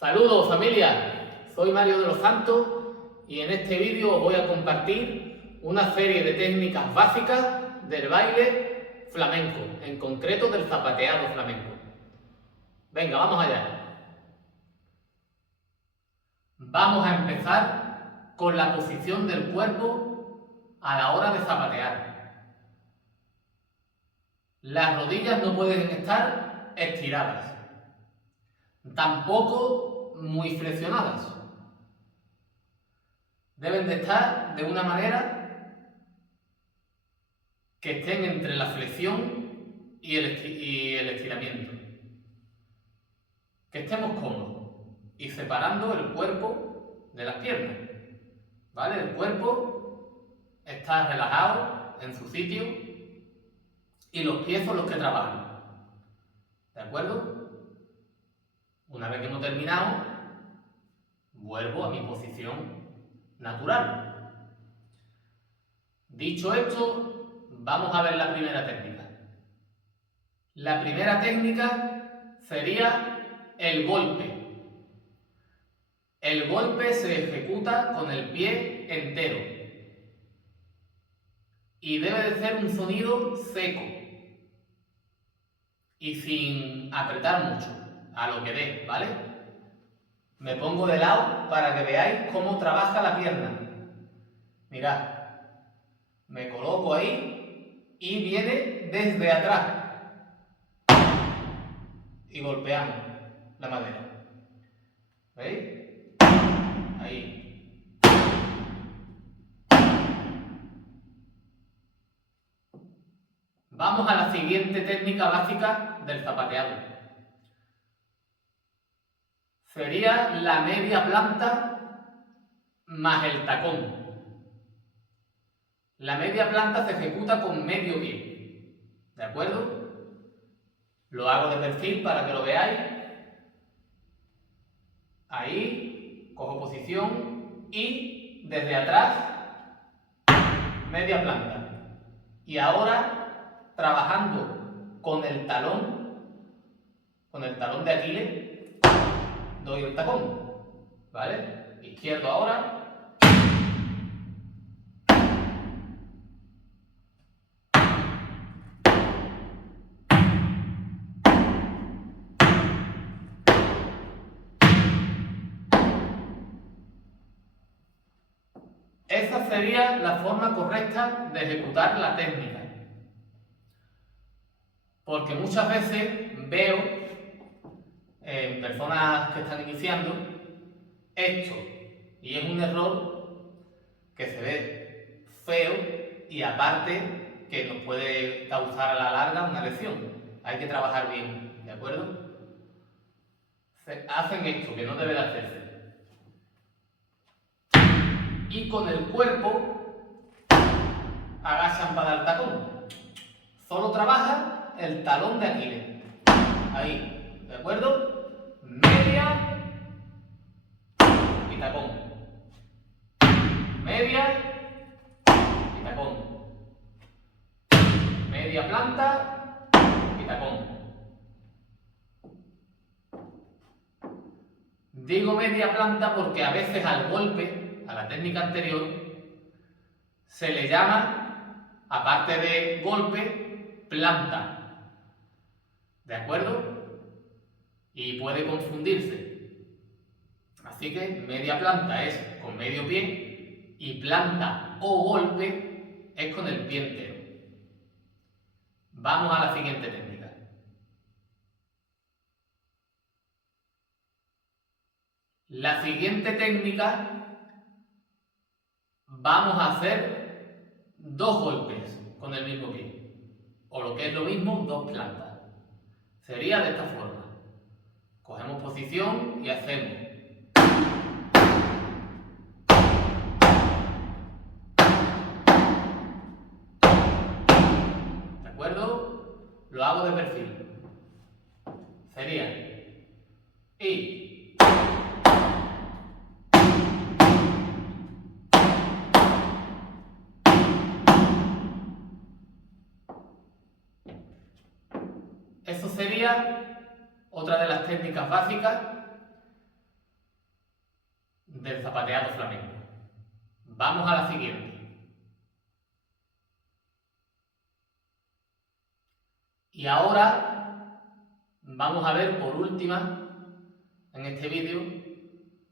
Saludos familia, soy Mario de los Santos y en este vídeo os voy a compartir una serie de técnicas básicas del baile flamenco, en concreto del zapateado flamenco. Venga, vamos allá. Vamos a empezar con la posición del cuerpo a la hora de zapatear. Las rodillas no pueden estar estiradas, tampoco muy flexionadas. Deben de estar de una manera que estén entre la flexión y el estiramiento. Que estemos cómodos y separando el cuerpo de las piernas. ¿Vale? El cuerpo está relajado en su sitio y los pies son los que trabajan. ¿De acuerdo? Una vez que hemos terminado, vuelvo a mi posición natural. Dicho esto, vamos a ver la primera técnica. La primera técnica sería el golpe. El golpe se ejecuta con el pie entero y debe de ser un sonido seco y sin apretar mucho, a lo que dé, ¿vale? Me pongo de lado para que veáis cómo trabaja la pierna. Mirad, me coloco ahí y viene desde atrás y golpeamos la madera. ¿Veis? Ahí. Vamos a la siguiente técnica básica del zapateado. Sería la media planta más el tacón. La media planta se ejecuta con medio pie. ¿De acuerdo? Lo hago de perfil para que lo veáis. Ahí, cojo posición y desde atrás, media planta. Y ahora, trabajando con el talón de Aquiles, doy el tacón. ¿Vale? Izquierdo ahora. Esa sería la forma correcta de ejecutar la técnica. Porque muchas veces veo en personas que están iniciando esto y es un error que se ve feo y aparte que nos puede causar a la larga una lesión. Hay que trabajar bien, ¿de acuerdo? Hacen esto que no debe de hacerse. Y con el cuerpo agachan para dar tacón. Solo trabaja el talón de Aquiles. Ahí, ¿de acuerdo? Media y tacón. Media y tacón. Media planta y tacón. Digo media planta porque a veces al golpe, a la técnica anterior, se le llama, aparte de golpe, planta. ¿De acuerdo? Y puede confundirse. Así que media planta es con medio pie y planta o golpe es con el pie entero. Vamos a la siguiente técnica. La siguiente técnica vamos a hacer dos golpes con el mismo pie. O lo que es lo mismo, dos plantas. Sería de esta forma. Cogemos posición y hacemos. ¿De acuerdo? Lo hago de perfil. Sería. Y. Eso sería otra de las técnicas básicas del zapateado flamenco. Vamos a la siguiente. Y ahora vamos a ver por última en este vídeo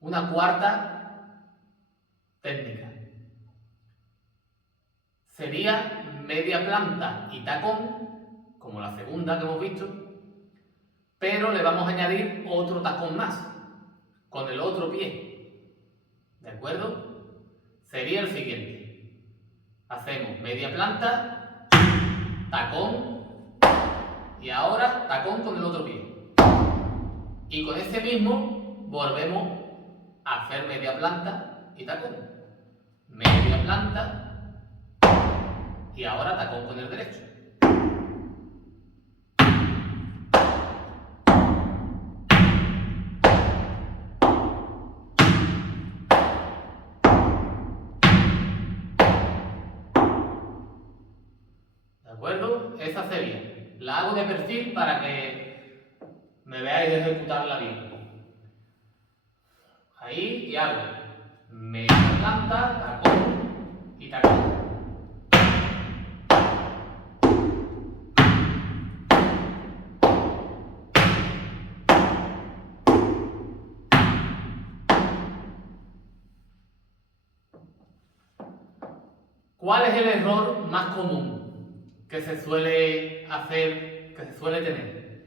una cuarta técnica. Sería media planta y tacón, como la segunda que hemos visto, pero le vamos a añadir otro tacón más, con el otro pie. ¿De acuerdo? Sería el siguiente. Hacemos media planta, tacón, y ahora tacón con el otro pie. Y con ese mismo volvemos a hacer media planta y tacón. Media planta y ahora tacón con el derecho. ¿De acuerdo? Esa sería. La hago de perfil para que me veáis ejecutarla bien. Ahí y hago media planta, tacón y tacón. ¿Cuál es el error más común que se suele hacer, que se suele tener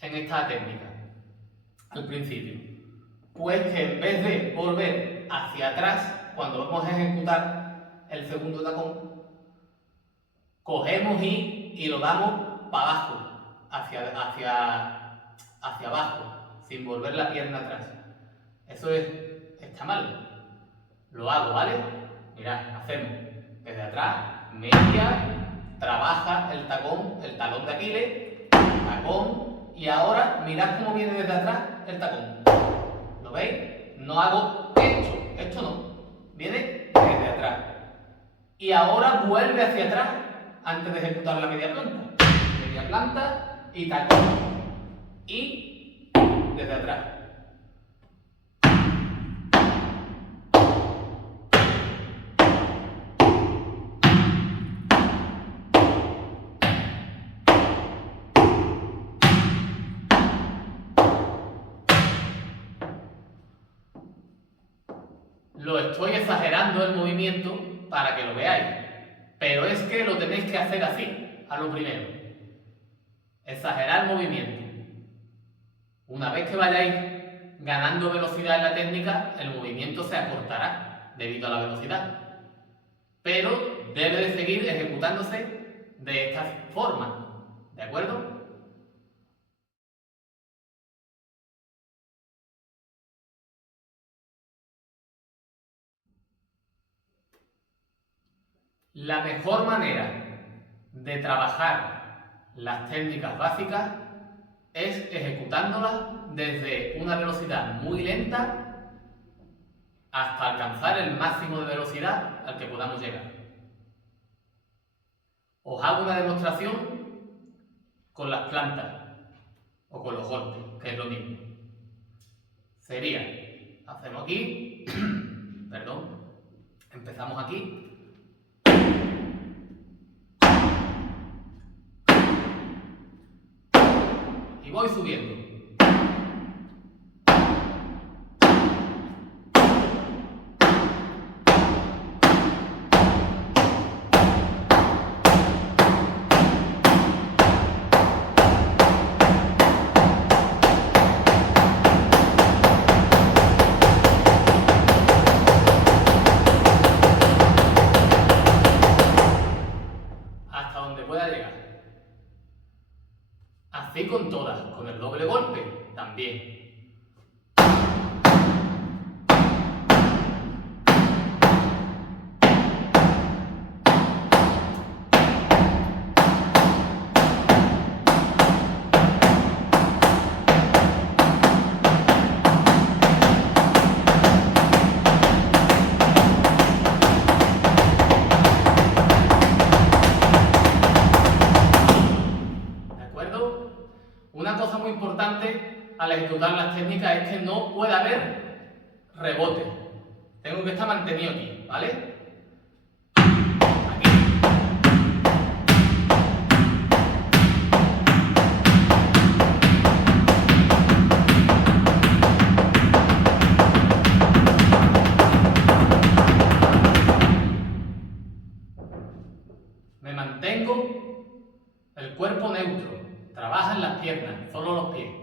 en esta técnica al principio? Pues que en vez de volver hacia atrás cuando vamos a ejecutar el segundo tacón, cogemos y lo damos para abajo, hacia abajo, sin volver la pierna atrás. Eso está mal. Lo hago, ¿vale? Mirad, hacemos desde atrás, media, trabaja el talón de Aquiles, tacón, y ahora mirad cómo viene desde atrás el tacón. ¿Lo veis? No hago esto no, viene desde atrás. Y ahora vuelve hacia atrás antes de ejecutar la media planta. Media planta y tacón. Y desde atrás. Lo estoy exagerando el movimiento para que lo veáis, pero es que lo tenéis que hacer así, a lo primero. Exagerar el movimiento. Una vez que vayáis ganando velocidad en la técnica, el movimiento se acortará debido a la velocidad. Pero debe de seguir ejecutándose de esta forma, ¿de acuerdo? La mejor manera de trabajar las técnicas básicas es ejecutándolas desde una velocidad muy lenta hasta alcanzar el máximo de velocidad al que podamos llegar. Os hago una demostración con las plantas o con los golpes, que es lo mismo. Sería, hacemos aquí, perdón, empezamos aquí. Y voy subiendo. Hasta donde pueda llegar. Así con todas, con el doble golpe también. Una cosa muy importante al ejecutar las técnicas es que no puede haber rebote. Tengo que estar mantenido aquí, ¿vale? Aquí. Me mantengo el cuerpo neutro. Trabajan las piernas, solo los pies.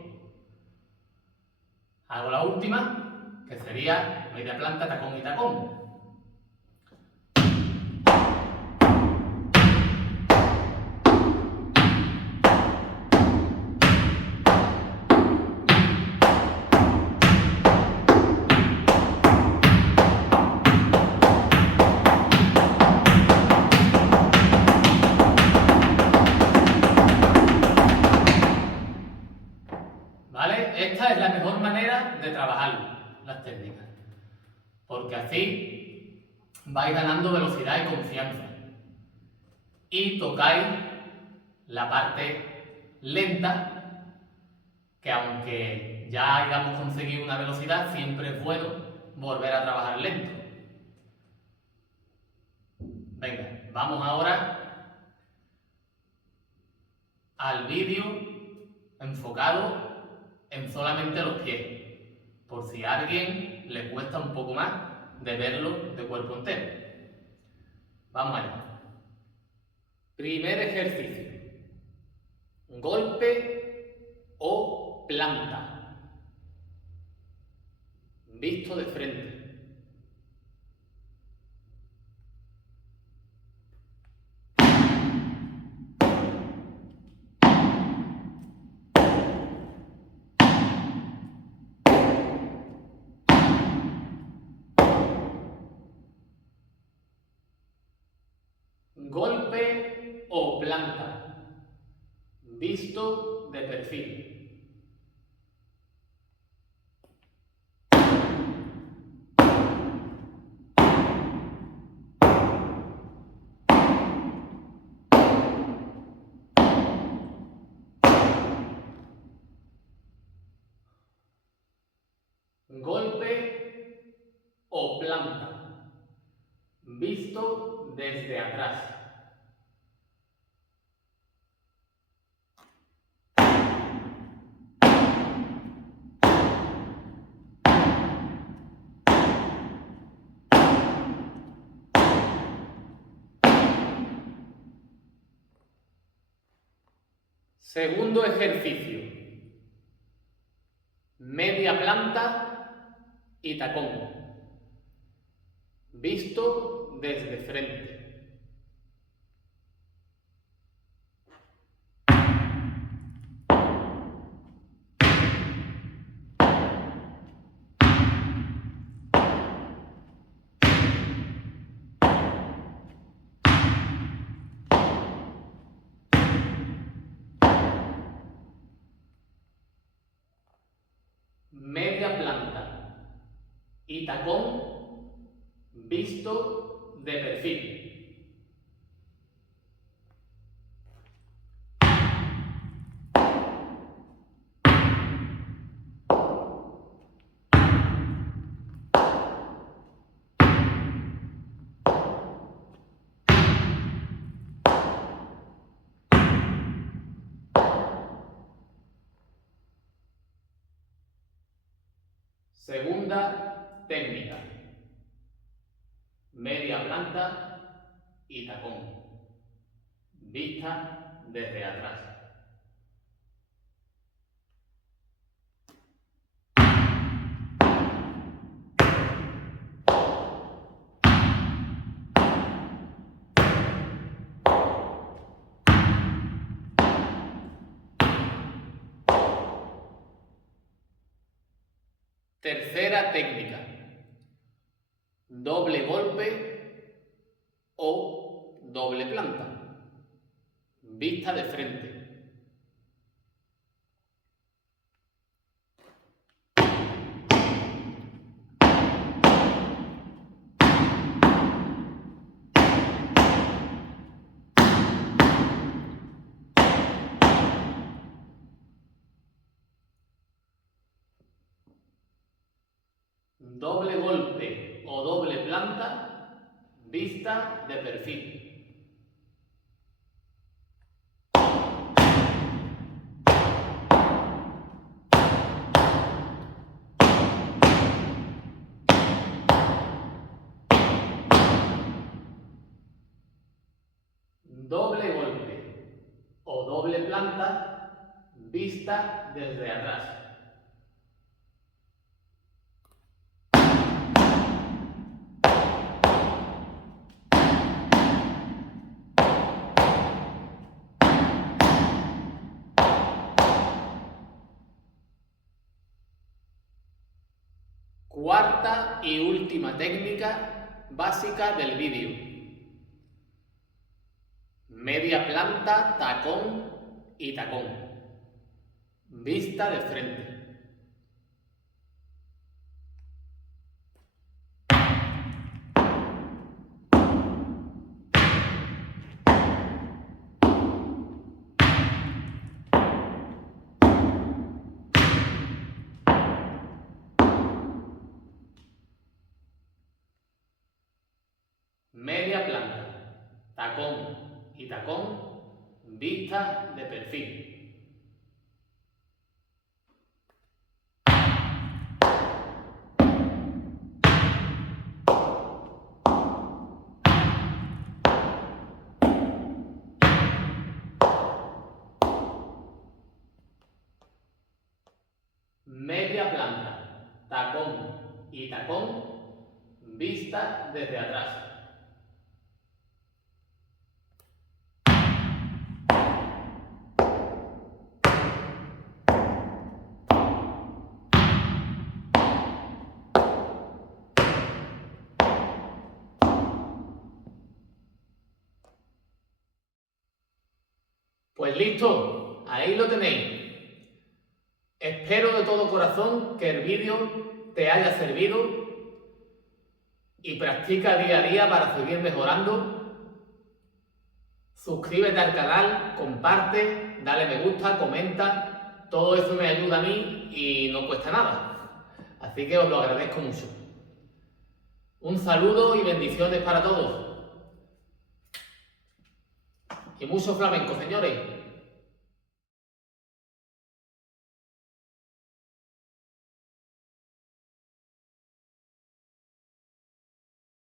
Hago la última, que sería media planta, tacón y tacón. ¿Vale? Esta es la mejor manera de trabajar las técnicas, porque así vais ganando velocidad y confianza y tocáis la parte lenta, que aunque ya hayamos conseguido una velocidad, siempre es bueno volver a trabajar lento. Venga, vamos ahora al vídeo enfocado en solamente los pies, por si a alguien le cuesta un poco más de verlo de cuerpo entero. Vamos allá. Primer ejercicio. Golpe o planta. Visto de frente. Golpe o planta, visto de perfil. Golpe o planta, visto desde atrás. Segundo ejercicio. Media planta y tacón, visto desde frente. Media planta y tacón, visto de perfil. Segunda técnica. Media planta y tacón, vista desde atrás. Tercera técnica. Doble golpe o doble planta, vista de frente. doble golpe o doble planta, vista de perfil. Doble golpe o doble planta, vista desde atrás. Cuarta y última técnica básica del vídeo. Media planta, tacón y tacón. Vista de frente. Media planta, tacón y tacón, vista de perfil. Media planta, tacón y tacón, vista desde atrás. Pues listo, ahí lo tenéis. Espero de todo corazón que el vídeo te haya servido y practica día a día para seguir mejorando. Suscríbete al canal, comparte, dale me gusta, comenta. Todo eso me ayuda a mí y no cuesta nada. Así que os lo agradezco mucho. Un saludo y bendiciones para todos. Y mucho flamenco, señores.